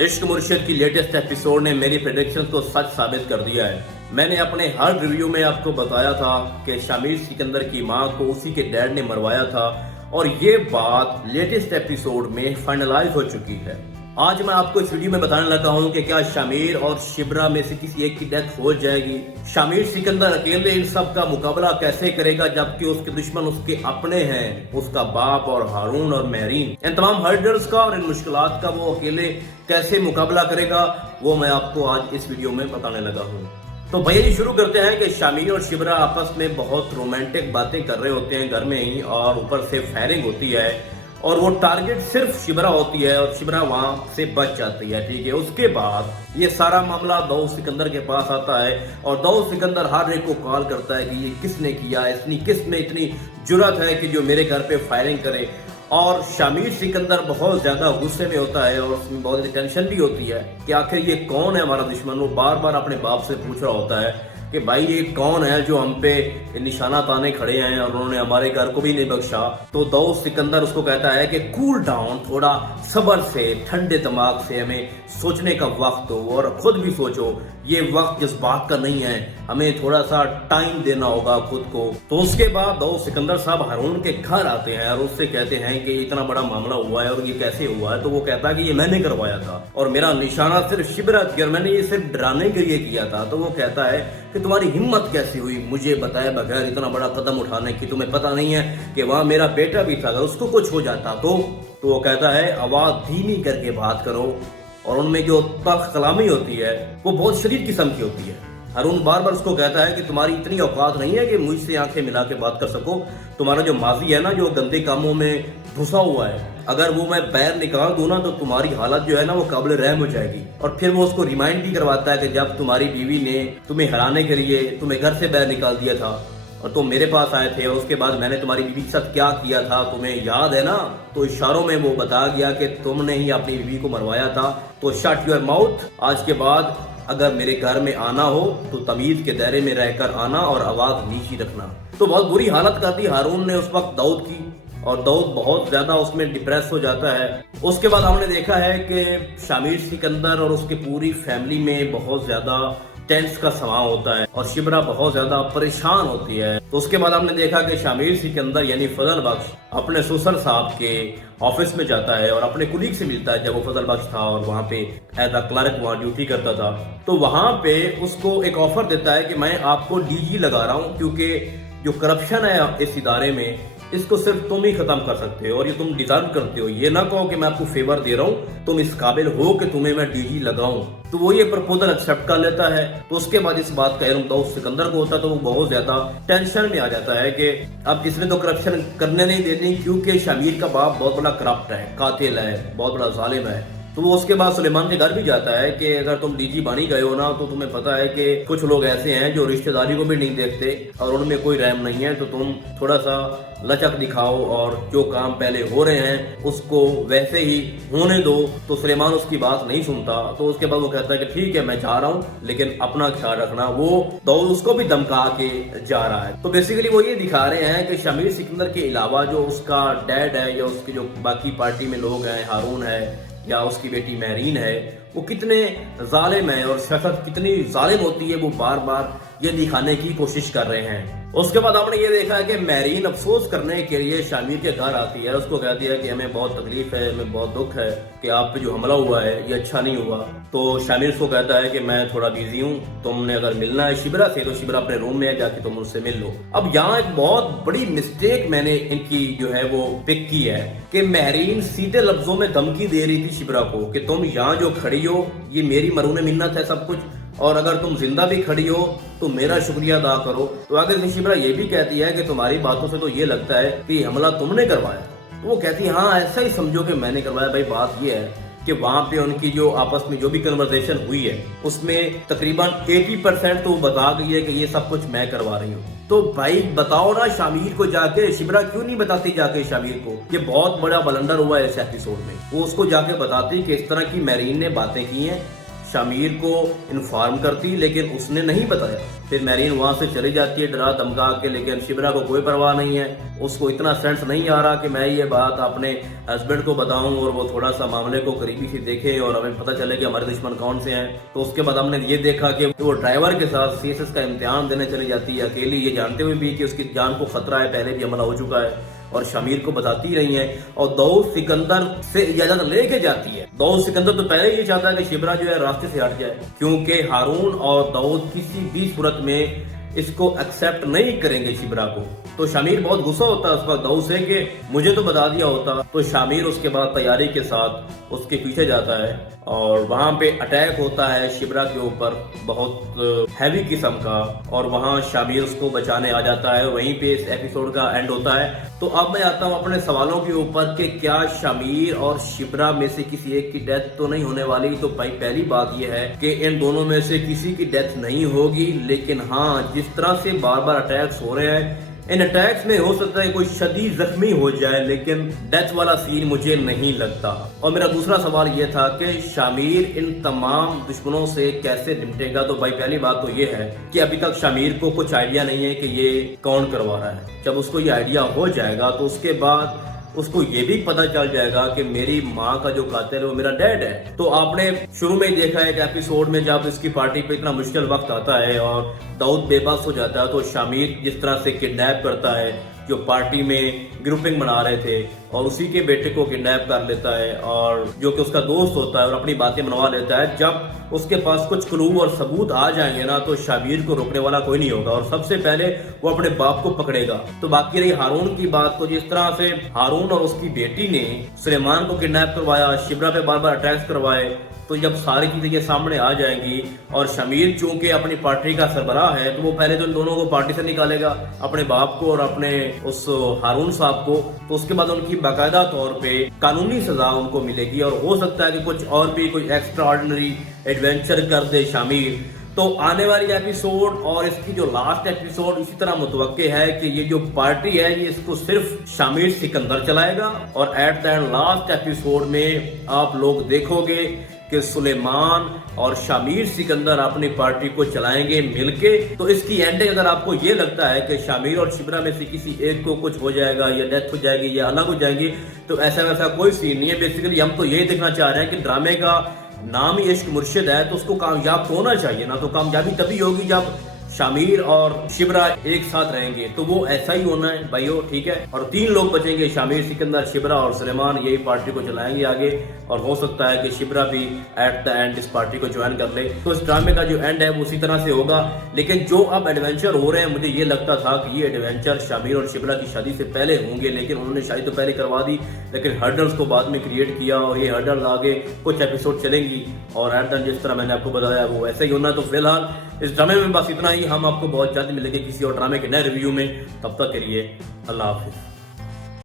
इश्क मुर्शिद की लेटेस्ट एपिसोड ने मेरी प्रेडिक्शन को सच साबित कर दिया है। मैंने अपने हर रिव्यू में आपको बताया था कि शामिर सिकंदर की मां को उसी के डैड ने मरवाया था और ये बात लेटेस्ट एपिसोड में फाइनलाइज हो चुकी है। आज मैं आपको इस वीडियो में बताने लगा हूं कि क्या शामिर और शिब्रा में से किसी एक की डेथ हो जाएगी। शामिर सिकंदर अकेले इन सब का मुकाबला कैसे करेगा जबकि उसके दुश्मन उसके अपने हैं, उसका बाप और हारून और महरीन। इन तमाम हर्डल्स का और इन मुश्किलात का वो अकेले कैसे मुकाबला करेगा वो मैं आपको आज इस वीडियो में बताने लगा हूँ। तो भैया जी शुरू करते हैं कि शामिर और शिब्रा आपस में बहुत रोमांटिक बातें कर रहे होते हैं घर में ही, और ऊपर से फायरिंग होती है और वो टारगेट सिर्फ शिब्रा होती है और शिब्रा वहां से बच जाती है। ठीक है, उसके बाद ये सारा मामला दाऊद सिकंदर के पास आता है और दाऊद सिकंदर हर एक को कॉल करता है कि ये किसने किया, इतनी किस में इतनी जुर्रत है कि जो मेरे घर पे फायरिंग करे। और शामिर सिकंदर बहुत ज्यादा गुस्से में होता है और उसमें बहुत टेंशन भी होती है कि आखिर ये कौन है हमारा दुश्मन। वो बार बार अपने बाप से पूछ रहा होता है कि भाई ये कौन है जो हम पे निशाना ताने खड़े हैं और उन्होंने हमारे घर को भी नहीं बख्शा। तो दाऊद सिकंदर उसको कहता है कि कूल डाउन, थोड़ा सब्र से ठंडे दिमाग से हमें सोचने का वक्त दो और खुद भी सोचो, ये वक्त जिस बात का नहीं है, हमें थोड़ा सा टाइम देना होगा खुद को। तो उसके बाद दाऊद सिकंदर साहब हारून के घर आते हैं और उससे कहते हैं कि इतना बड़ा मामला हुआ है और ये कैसे हुआ है। तो वो कहता है कि ये मैंने करवाया था और मेरा निशाना सिर्फ शिब्रा थी और मैंने ये सिर्फ डराने के लिए किया था। तो वो कहता है कि तुम्हारी हिम्मत कैसी हुई मुझे बताए बगैर इतना बड़ा कदम उठाने की, तुम्हें पता नहीं है कि वहां मेरा बेटा भी था, अगर उसको कुछ हो जाता तो वो कहता है आवाज धीमी करके बात करो। और उनमें जो तल्ख कलामी होती है वो बहुत शदीद किस्म की होती है। हारून बार बार उसको कहता है कि तुम्हारी इतनी औकात नहीं है कि मुझसे आंखें मिला के बात कर सको, तुम्हारा जो माजी है ना जो गंदे कामों में घुसा हुआ है, अगर वो मैं पैर निकाल दूं ना तो तुम्हारी हालत जो है ना वो काबिल रहम हो जाएगी। और फिर वो उसको रिमाइंड भी करवाता है कि जब तुम्हारी बीवी ने तुम्हें हराने के लिए तुम्हें घर से बाहर निकाल दिया था और तुम मेरे पास आए थे और उसके बाद मैंने तुम्हारी बीवी के साथ क्या किया था तुम्हें याद है ना। तो इशारों में वो बता गया कि तुमने ही अपनी बीवी को मरवाया था। तो शट योर माउथ, आज के बाद अगर मेरे घर में आना हो तो तमीज के दायरे में रहकर आना और आवाज नीची रखना। तो बहुत बुरी हालत कर दी हारून ने उस वक्त दाऊद की और दाऊद बहुत ज्यादा उसमें डिप्रेस हो जाता है। उसके बाद हमने देखा है कि शामिर सिकंदर और उसकी पूरी फैमिली में बहुत ज्यादा टेंस का समा होता है और शिब्रा बहुत ज्यादा परेशान होती है। तो उसके बाद हमने देखा कि शामिर सिकंदर यानी फजल बख्श अपने ससुर साहब के ऑफिस में जाता है और अपने कुलीग से मिलता है जब वो फजल बख्श था और वहाँ पे एज अ क्लर्क वहाँ ड्यूटी करता था। तो वहाँ पे उसको एक ऑफर देता है कि मैं आपको डीजी लगा रहा हूँ क्योंकि जो करप्शन है इस इदारे में इसको सिर्फ तुम ही खत्म कर सकते हो और ये तुम डिजर्व करते हो। ये ना कहो कि मैं आपको फेवर दे रहा हूँ, तुम इस काबिल हो कि तुम्हें मैं डीजी लगाऊं। तो वो ये प्रपोजल एक्सेप्ट कर लेता है। तो उसके बाद इस बात का इल्म दाऊद सिकंदर को होता है तो वो बहुत ज्यादा टेंशन में आ जाता है कि अब इसमें तो करप्शन करने नहीं देनी क्योंकि शामिर का बाप बहुत बड़ा करप्ट है, कातिल है, बहुत बड़ा जालिम है। तो वो उसके बाद सुलेमान के घर भी जाता है कि अगर तुम डीजी बनी गए हो ना तो तुम्हें पता है कि कुछ लोग ऐसे हैं जो रिश्तेदारी को भी नहीं देखते और उनमें कोई रहम नहीं है, तो तुम थोड़ा सा लचक दिखाओ और जो काम पहले हो रहे हैं उसको वैसे ही होने दो। तो सुलेमान उसकी बात नहीं सुनता। तो उसके बाद वो कहता है कि ठीक है मैं जा रहा हूँ लेकिन अपना ख्याल रखना। वो दाऊद उसको भी धमका के जा रहा है। तो बेसिकली वो ये दिखा रहे हैं कि शामिर सिकंदर के अलावा जो उसका डैड है या उसके जो बाकी पार्टी में लोग हैं, हारून है या उसकी बेटी महरीन है, वो कितने जालिम है और शफकत कितनी जालिम होती है वो बार बार ये दिखाने की कोशिश कर रहे हैं। उसके बाद आपने ये देखा है कि महरीन अफसोस करने के लिए शामिर के घर आती है। उसको कहती है कि हमें बहुत तकलीफ है, हमें बहुत दुख है कि आप पे जो हमला हुआ है ये अच्छा नहीं हुआ। तो शामिर को कहता है कि मैं थोड़ा बिजी हूँ, तुमने अगर मिलना है शिब्रा से तो शिब्रा अपने रूम में जाके तुम उससे मिल लो। अब यहाँ एक बहुत बड़ी मिस्टेक मैंने इनकी जो है वो पिक की है कि महरीन सीधे लफ्जों में धमकी दे रही थी शिब्रा को कि तुम यहाँ जो खड़ी हो ये मेरी मरूने मिन्नत है सब कुछ, और अगर तुम जिंदा भी खड़ी हो तो मेरा शुक्रिया अदा करो। तो आगे शिब्रा ये भी कहती है कि तुम्हारी बातों से तो ये लगता है कि हमला तुमने करवाया। तो वो कहती है हाँ ऐसा ही समझो कि मैंने करवाया। भाई बात ये है कि वहां पे उनकी जो आपस में जो भी कन्वर्सेशन हुई है उसमें तकरीबन 80% तो वो बता गई है कि ये सब कुछ मैं करवा रही हूँ। तो भाई बताओ ना शामिर को जाके, शिब्रा क्यों नहीं बताती जाके शामिर को? ये बहुत बड़ा बलंडर हुआ है इस एपिसोड में। वो उसको जाके बताती कि इस तरह की महरीन ने बातें की हैं, शामिर को इन्फॉर्म करती, लेकिन उसने नहीं बताया। फिर मेरीन वहां से चली जाती है डरा धमका के, लेकिन शिबरा को कोई परवाह नहीं है। उसको इतना सेंस नहीं आ रहा कि मैं ये बात अपने हस्बैंड को बताऊं और वो थोड़ा सा मामले को करीबी से देखे और हमें पता चले कि हमारे दुश्मन कौन से हैं। तो उसके बाद हमने ये देखा कि वो ड्राइवर के साथ सीएसएस का इम्तिहान देने चली जाती है अकेली, ये जानते हुए भी कि उसकी जान को खतरा है, पहले भी हमला हो चुका है, और शमीर को बताती रही है। और दाऊद सिकंदर से इजाजत लेके जाती है। दाऊद सिकंदर तो पहले ये चाहता है कि शिबरा जो है रास्ते से हट जाए, क्योंकि हारून और दाऊद किसी भी सूरत में इसको एक्सेप्ट नहीं करेंगे शिबरा को। तो शामिर बहुत गुस्सा होता है उस वक्त दाऊद से कि मुझे तो बता दिया होता। तो शामिर उसके बाद तैयारी के साथ उसके पीछे जाता है और वहां पे अटैक होता है शिबरा के ऊपर बहुत हैवी किस्म का, और वहां शामिर उसको बचाने आ जाता है। वहीं पे इस एपिसोड का एंड होता है। तो अब मैं आता हूं अपने सवालों के ऊपर कि क्या शामिर और शिबरा में से किसी एक की डेथ तो नहीं होने वाली। तो भाई पहली बात यह है कि इन दोनों में से किसी की डेथ नहीं होगी, लेकिन हाँ जिस तरह से बार बार अटैक्स हो रहे हैं, इन अटैक्स में हो सकता है कोई शदीद जख्मी हो जाए, लेकिन डेथ वाला सीन मुझे नहीं लगता। और मेरा दूसरा सवाल यह था कि शामिर इन तमाम दुश्मनों से कैसे निपटेगा। तो भाई पहली बात तो ये है कि अभी तक शामिर को कुछ आइडिया नहीं है कि ये कौन करवा रहा है। जब उसको ये आइडिया हो जाएगा तो उसके बाद उसको ये भी पता चल जाएगा कि मेरी माँ का जो कातिल है वो मेरा डैड है। तो आपने शुरू में ही देखा एक एपिसोड में जब इसकी पार्टी पे इतना मुश्किल वक्त आता है और दाऊद बेबस हो जाता है, तो शामिर जिस तरह से किडनैप करता है जो पार्टी में ग्रुपिंग बना रहे थे और उसी के बेटे को किडनैप कर लेता है और जो कि उसका दोस्त होता है और अपनी बातें मनवा लेता है। जब उसके पास कुछ क्लू और सबूत आ जाएंगे ना तो शामिर को रोकने वाला कोई नहीं होगा और सबसे पहले वो अपने बाप को पकड़ेगा। तो बाकी रही हारून की बात, तो जिस तरह से हारून और उसकी बेटी ने सुलेमान को किडनैप करवाया, शिबरा पे बार बार अटैक्स करवाए, तो जब सारी चीजें ये सामने आ जाएंगी और शमीर चूंकि अपनी पार्टी का सरबराह है तो वो पहले तो इन दोनों को पार्टी से निकालेगा, अपने बाप को और अपने उस हारून साहब को। तो उसके बाद उनकी बाकायदा तौर पे कानूनी सजा उनको मिलेगी और हो सकता है कि कुछ और भी कोई एक्स्ट्रा ऑर्डिनरी एडवेंचर कर दे शामिर। तो आने वाली एपिसोड और इसकी जो लास्ट एपिसोड इसी तरह मुतवक्के है कि ये जो पार्टी है ये इसको सिर्फ शामिर सिकंदर चलाएगा और at the end last episode में आप लोग देखोगे कि सुलेमान और शामिर सिकंदर अपनी पार्टी को चलाएंगे मिलके। तो इसकी एंडिंग अगर आपको ये लगता है कि शामिर और शिबरा में से किसी एक को कुछ हो जाएगा या डेथ हो जाएगी या अलग हो जाएंगी, तो ऐसा वैसा कोई सीन नहीं है। बेसिकली हम तो ये देखना चाह रहे हैं कि ड्रामे का नाम ही इश्क मुर्शिद है तो उसको कामयाब तो होना चाहिए ना। तो कामयाबी तभी होगी जब शामिर और शिबरा एक साथ रहेंगे, तो वो ऐसा ही होना है भाइयों, ठीक है। और 3 लोग बचेंगे, शामिर सिकंदर शिबरा और सुलेमान, यही पार्टी को चलाएंगे आगे। और हो सकता है कि शिबरा भी एट द एंड इस पार्टी को ज्वाइन कर ले। तो इस ड्रामे का जो एंड है वो उसी तरह से होगा। लेकिन जो अब एडवेंचर हो रहे हैं, मुझे ये लगता था कि ये एडवेंचर शामिर और शिबरा की शादी से पहले होंगे, लेकिन उन्होंने शादी तो पहले करवा दी, लेकिन हर्डल्स को बाद में क्रिएट किया और ये हर्डल्स आगे कुछ एपिसोड चलेंगी और एट द एंड जिस तरह मैंने आपको बताया वो ऐसा ही होना। तो फिलहाल इस ड्रामे में बस इतना ही। हम आपको बहुत जल्द मिलेंगे किसी और ड्रामे के नए रिव्यू में। तब तक के लिए अल्लाह हाफिज।